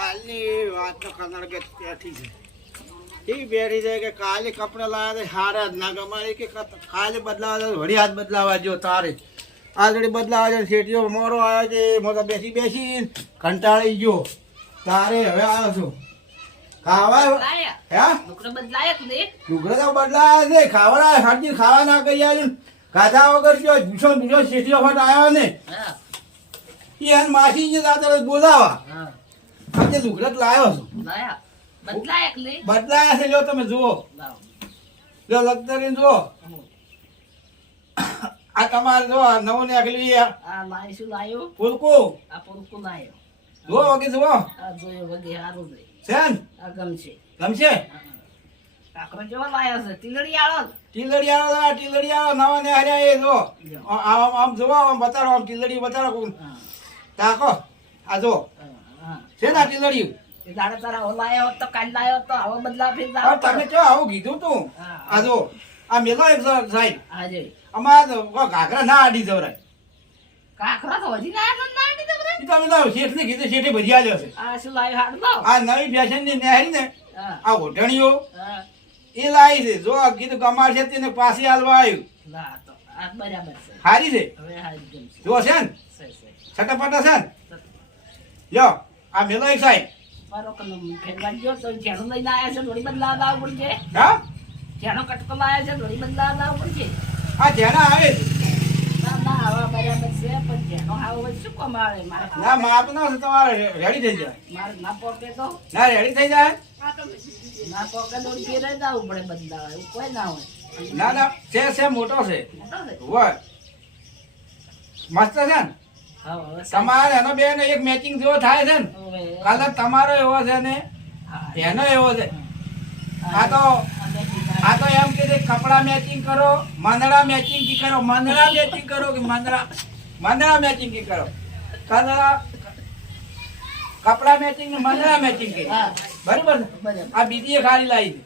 કાલની વાત તો કરનાર કે બેઠી છે એ બેઠી છે કે કાલે કપડા લાવ્યા હારા જ ના ગમાડે કે કાલે બદલાવા વળી હાથ બદલાવા જો તારે આ જોડી બદલાવા છે શેઠીઓ મોરો આવ્યો છે મોટા બેસી બેસી કંટાળી ગયો તારે હવે આવ્યો છું ખાવા હે લુગડા તો બદલાયા છે ખાવા હરજી ખાવા ના કહી આવ્યો ખાધા વગર જો ભૂસો ભૂસો શેઠીઓ ફટ આવ્યો ને એ માસી જે દાદા બોલાવા આજે લુગડા લાવ્યો છું બદલાયા છે જો તમે જુઓ જો લગતરી જુઓ આ તમારે જો નવો ને આગલી પુલકુ જુઓ વગે જુઓ છે ગમશે ટીલડી આવો નવા ને હાર્યા એ જો આમ જુઓ આમ બતાડો આમ ટીલડી બતાડો તાકો આ જો છે ને ટીલડી તમે જો આવું કીધું તું આ જો આ મેલો એક સાઈડ અમાર ઘાઘરા ના આડી જવરાય તમે તો શેઠ ને કીધું શેઠે ભરી આલ્યો છે આ નવી ફેશન ની નેહરી ને આ ઓઢણીઓ એ લાવી છે જો કીધું કમાર છે તેને પાછી હાલવા આવ્યું હારી છે જો છે ને છટાપટા છે ને જો આ મેલો એક સાઈડ આ જેના આવે ના માપ ના તમારે રેડી થઈ જાય ના રેડી થઈ જાય ના ના છે મોટો છે મસ્ત છે ને તમારે એનો બે એક મેચિંગ જેવો થાય છે ને કલર તમારો એવો છે ને એનો એવો છે આ તો એમ કે કપડા મેચિંગ કરો મંદડા મેચિંગ કી કરો મંદડા મેચિંગ કરો કે મંદડા મેચિંગ કી કરો કપડા મેચિંગ ને મંદડા મેચિંગ કરી બરાબર આ બીજી એક હારી લાવી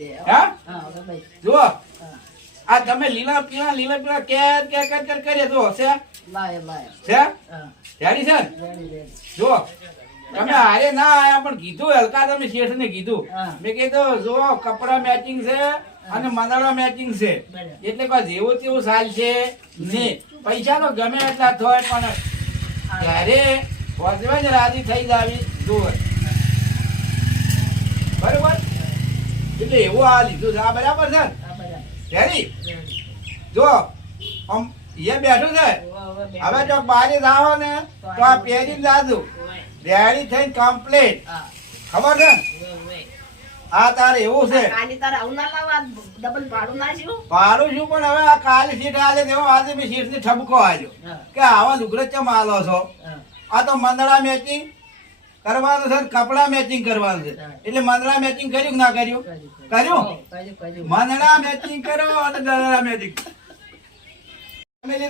છે જુઓ આ તમે લીલા પીળા કે કરીએ તો છે રેડી છે જુઓ તમે હારે ના આયા પણ કીધું હલકા તમે શેઠ ને કીધું મેં કીધું જો કપડા મેચિંગ છે અને મંદડા મેચિંગ છે એટલે કોઈ જેવું તેવું સાલ છે નહીં પૈસા તો ગમે એટલા થાય પણ ત્યારે વજવે જ રાજી થઈ જાવી જુઓ બરોબર એટલે એવું આ લીધું છે આ બરાબર છે રેડી જો આમ એ બેઠું છે હવે જો બારે જાઓ ને તો આ પહેરી જાજુ રેડી થઈને કમ્પ્લીટ ખબર છે આ તારે એવું છે ભાડું શું પણ હવે આ કાલે સીટ આલે દેવો આજે બી સીટ ની ઠપકો આવ્યો કે આવા લુગડે ચમ આલો છો આ તો મંદડા મેચિંગ કરવાનું છે કપડા મેચિંગ કરવાનું છે એટલે મંદડા મેચિંગ કર્યું કે ના કર્યું મંદડા મેચિંગ કરો અને દડા મેચિંગ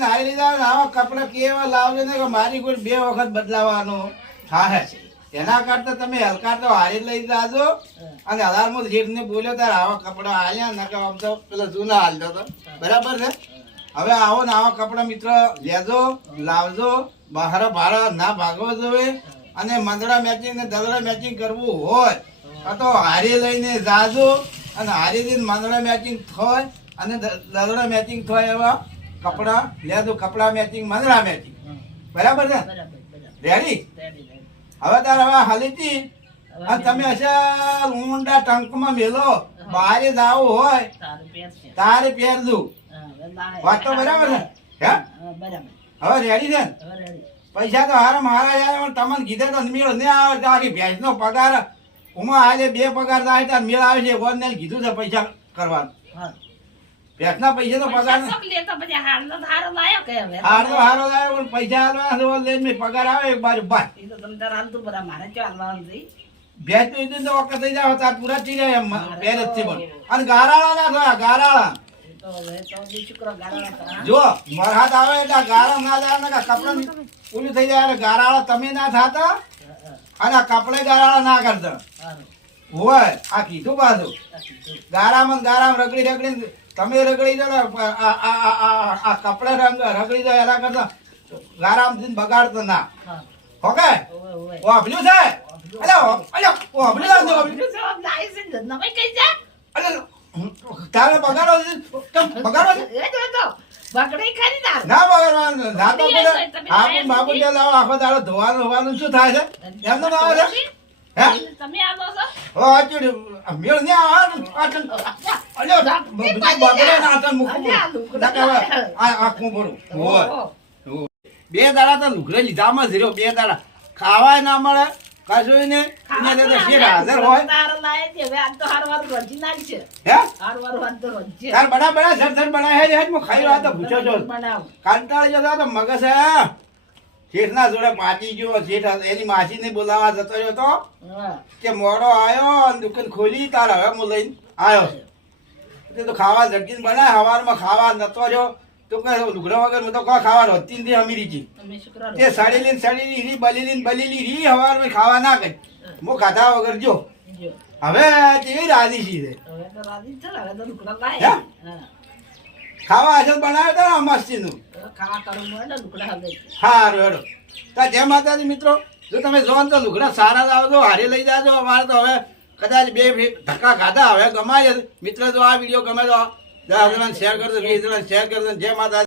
હારી લીધા આવા કપડા કેવા લાવજો ને કે મારી કોઈ 2 વખત બદલાવાનો થાય એના કરતા તમે હલકા તો હારી લઈ જાજો અને હજારમાં જેઠ ને બોલ્યો ત્યારે આવા કપડા હાલ્યા ના કે આમ તો પેલા જૂના હાલતો હતો બરાબર છે હવે આવો ને આવા કપડા મિત્ર લેજો લાવજો બહાર ના ભાગવો જોઈએ અને મંદડા મેચિંગ ને દલડા મેચિંગ કરવું હોય તો હારી લઈને જાજો અને હારી લઈને મંદડા મેચિંગ થાય અને દલડા મેચિંગ થાય એવા કપડા લેજો કપડા મેચિંગ મંદડા મેચિંગ બરાબર છે રેડી હવે તારે હવે હાલીતી અને તમે અસલ ઊંડા ટંકમાં મેલો બહાર જાવું હોય તારે પહેરજો વાત તો બરાબર છે હે હવે રેડી છે ને પૈસા તો હારા મારા યાર તમને કીધે તો મેળ નહીં આવે આખી ભેંસ નો પગાર ઉમાં આજે 2 પગાર થાય ત્યારે મેળ આવે છે વન કીધું છે પૈસા કરવાનું ભેંસ ના પૈસા તો પગાર હારો લાયો પણ પૈસા હાલવા લઈને પગાર આવે એક બાજુ ભેંસ તો ઇદું તો વખત થઈ જાય તાર પૂરા થઈ જાય બેર જ છે પણ અને ગારાળા ના થયા ગારાળા જો મરહાત આવે એટલે ગાળા ના જાય ને કપડા પૂરું થઈ જાય ગારાળા તમે ના થતા અને કપડે ગારાળા ના કરતા હોય આ કીધું પાછું ગારામાં રગડી તમે રગડી દો આ કપડા રગડી દો એના કરતા આરામથી બગાડતો ના હા. ઓકે ઓવે, ઓવે. વાપર્યું છે અલ્યા અલ્યા વાપર્યું છે બીજું શું આમ લાય છે ને? નવાઈ કઈ જા? અલ્યા તારે બગાડો છે કેમ બગાડો છે એ જો તો. બગડી ખરી તાર. ના બગાડવાનું ના તો તમે પેલા તમે આપણ બાપુ જે લાવો આખો દાડો ધોવાનું હોવાનું શું થાય છે એમનો ના આવે છે હે તમે આવો છો? ઓ આચુડ મેળ ને આટન અલ્યો બધું બગડે ના આટન મૂકું અલ્યા, લુગડો ના કહેવાય આ કું ભરું હોય ઓહો. બે દાડા તો લુગડે લીધામાં જ રહ્યો બે દાડા ખાવાય ના મળે કશું ને ખાવા એને તો તો શેર આપણે હાજર હોય તાર લાય છે. હવે આજ તો હારવાર રોજી નાખશે. હે હારવાર વાત તો રોજી. તાર બના સર બના હે હે હું ખાઈ રહ્યો તો પૂછ્યો છો બનાવ. કંટાળી જતો તો મગજ હે શેઠના જોડે પાટી ગયો શેઠ એની માસીને બોલાવા જતો રહ્યો તો હા. કે મોડો આવ્યો અને દુકાન ખોલી તાર હવે હું લઈને આવ્યો તે તો ખાવા ઝડકીને બનાય હવારમાં ખાવા નતો રહ્યો તો કે લુગડા વગર હું તો કોઈ ખાવા રોતી નથી અમીરીજી તમે શુક્રવાર તે સડેલી રી બલેલી રી હવારમાં ખાવા ના ગઈ હું ખાધા વગર જો જો. હવે કેવી રાજી છી છે હવે તો રાજી છે ને, હવે તો લુગડા હે? લાય. હા. ખાવા અસલ બનાવ્યો તો ને મસ્તીનું હવે ખાવા કરવું હોય ને લુગડા હવે. સારું હેડો તા જય માતાજી મિત્રો જો તમે જો ને તો લુગડા સારા જ આવજો હારે લઈ જાજો અમારે તો હવે કદાચ બે ધક્કા ખાધા હવે ગમાય મિત્ર જો આ વિડીયો ગમે તો 10 જણાને શેર કરજો 20 જણાને શેર કરજો જય માતાજી